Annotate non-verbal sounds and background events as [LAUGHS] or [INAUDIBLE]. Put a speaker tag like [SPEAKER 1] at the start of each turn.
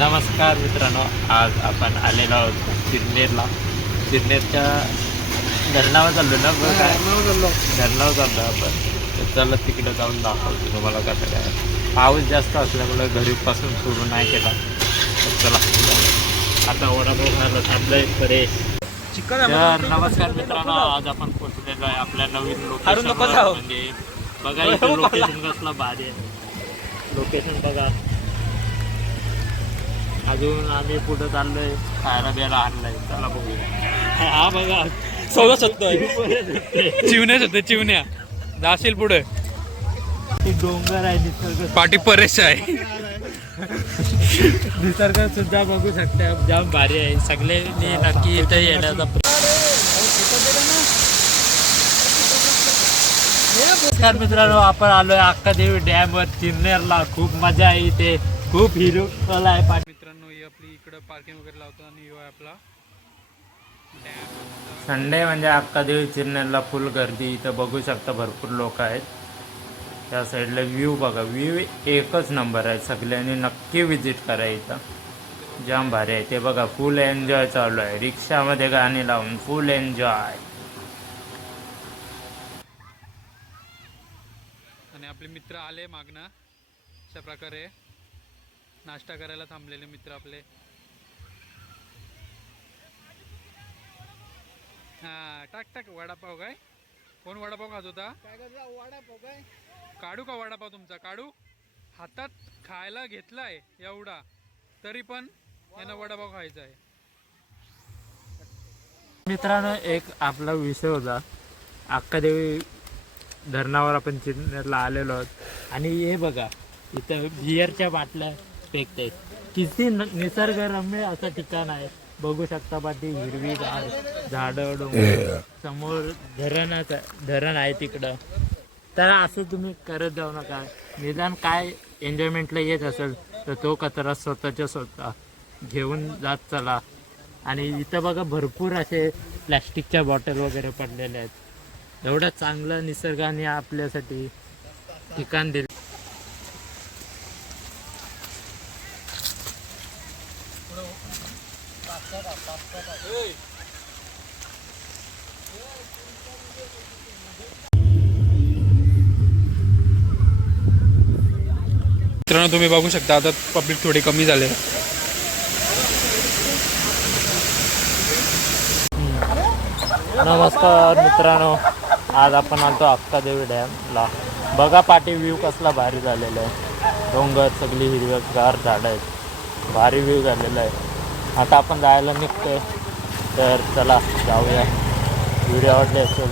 [SPEAKER 1] आज आपण आलेलो आहोत सिन्नेरला सिन्नेरच्या धरणावर चाललो ना बरं काय? धरणावर चाललो. आपण. तर चला तिकडे जाऊन दाखवतो तुम्हाला कसं काय. पाऊस जास्त असल्यामुळे घरीपासून सुरू नाही केला. तर चला. आता वडापाव खायला थांबलंय फ्रेश. तर नमस्कार मित्रांनो आज आपण पोहोचलेलो आहे आपल्या नवीन लोकेशन. म्हणजे बघा लोकेशन [LAUGHS] कसलं भारी आहे. लोकेशन बघा. अजून आम्ही पुढे चाललोय? खायला बियाला आणलाय. चला बघूया. हा बघा.
[SPEAKER 2] सौदा सत्तर. चिवण्या सत्तर चिवण्या. जाशील पुढे.
[SPEAKER 1] डोंगर आहे निसर्ग
[SPEAKER 2] पाठी परेश आहे.
[SPEAKER 1] निसर्ग सुद्धा बघू शकता. जाम भारी आहे. सगळ्यांनी नक्की इथे येण्याचा नमस्कार मित्रांनो आपण आलोय अक्कादेवी डॅम वर चिन्नेरला खूप मजा आहे इथे. खूप हिरवळ आहे
[SPEAKER 2] मित्रांनो ही आपली इकडं पार्किंग वगैरे लावतो आणि आहे आपला.
[SPEAKER 1] संडे म्हणजे अक्कादेवी चिन्नेरला फुल गर्दी. इथं बघू शकता भरपूर लोक आहेत. त्या साईडला व्ह्यू बघा. व्ह्यू एकच नंबर आहे. सगळ्यांनी नक्की विजिट करा इथं. जाम भारी आहे. ते बघा फुल एन्जॉय चालू आहे. रिक्षामध्ये गाणी लावून फुल एन्जॉय
[SPEAKER 2] आणि आपले मित्र आले मागणं अशा प्रकारे. नाश्ता करायला थांबलेले मित्र आपले. हा टाक टाक वडापाव काय? कोण वडापाव खात होता? काढू का वडापाव तुमचा? काढू? हातात खायला घेतलाय एवढा तरी पण यांना वडापाव. खायचा आहे.
[SPEAKER 1] मित्रांनो एक आपला विषय होता. अक्कादेवी धरणावर आपण चिन्नेरला आलेलो आहोत आणि हे बघा इथं बिअरच्या बाटल्या फेकतायत किती निसर्गरम्य असं ठिकाण आहे. बघू शकता पाठी हिरवी झाडं डोंगर. समोर धरणच धरण आहे तिकडं. तर असं तुम्ही करत जाऊ नका. निदान काय एन्जॉयमेंटला येत असेल तर तो कचरा स्वतःच्या स्वतः घेऊन जात चला. आणि इथं बघा भरपूर असे प्लॅस्टिकच्या बॉटल वगैरे पडलेल्या आहेत. एवढं चांगलं निसर्गाने आपल्यासाठी ठिकाण दिलं.
[SPEAKER 2] मित्रांनो तुम्ही बघू शकता आता पब्लिक थोडी कमी झाले.
[SPEAKER 1] नमस्कार मित्रांनो. आज आपण आलतो अक्कादेवी डॅमला. बघा पाठी व्ह्यू कसला भारी झालेला आहे. डोंगर सगळी हिरव्यागार झाडं आहेत. भारी व्ह्यू झालेला आहे. आता आपण जायला निघतोय. तर चला जाऊया. व्हिडिओ आवडले असेल.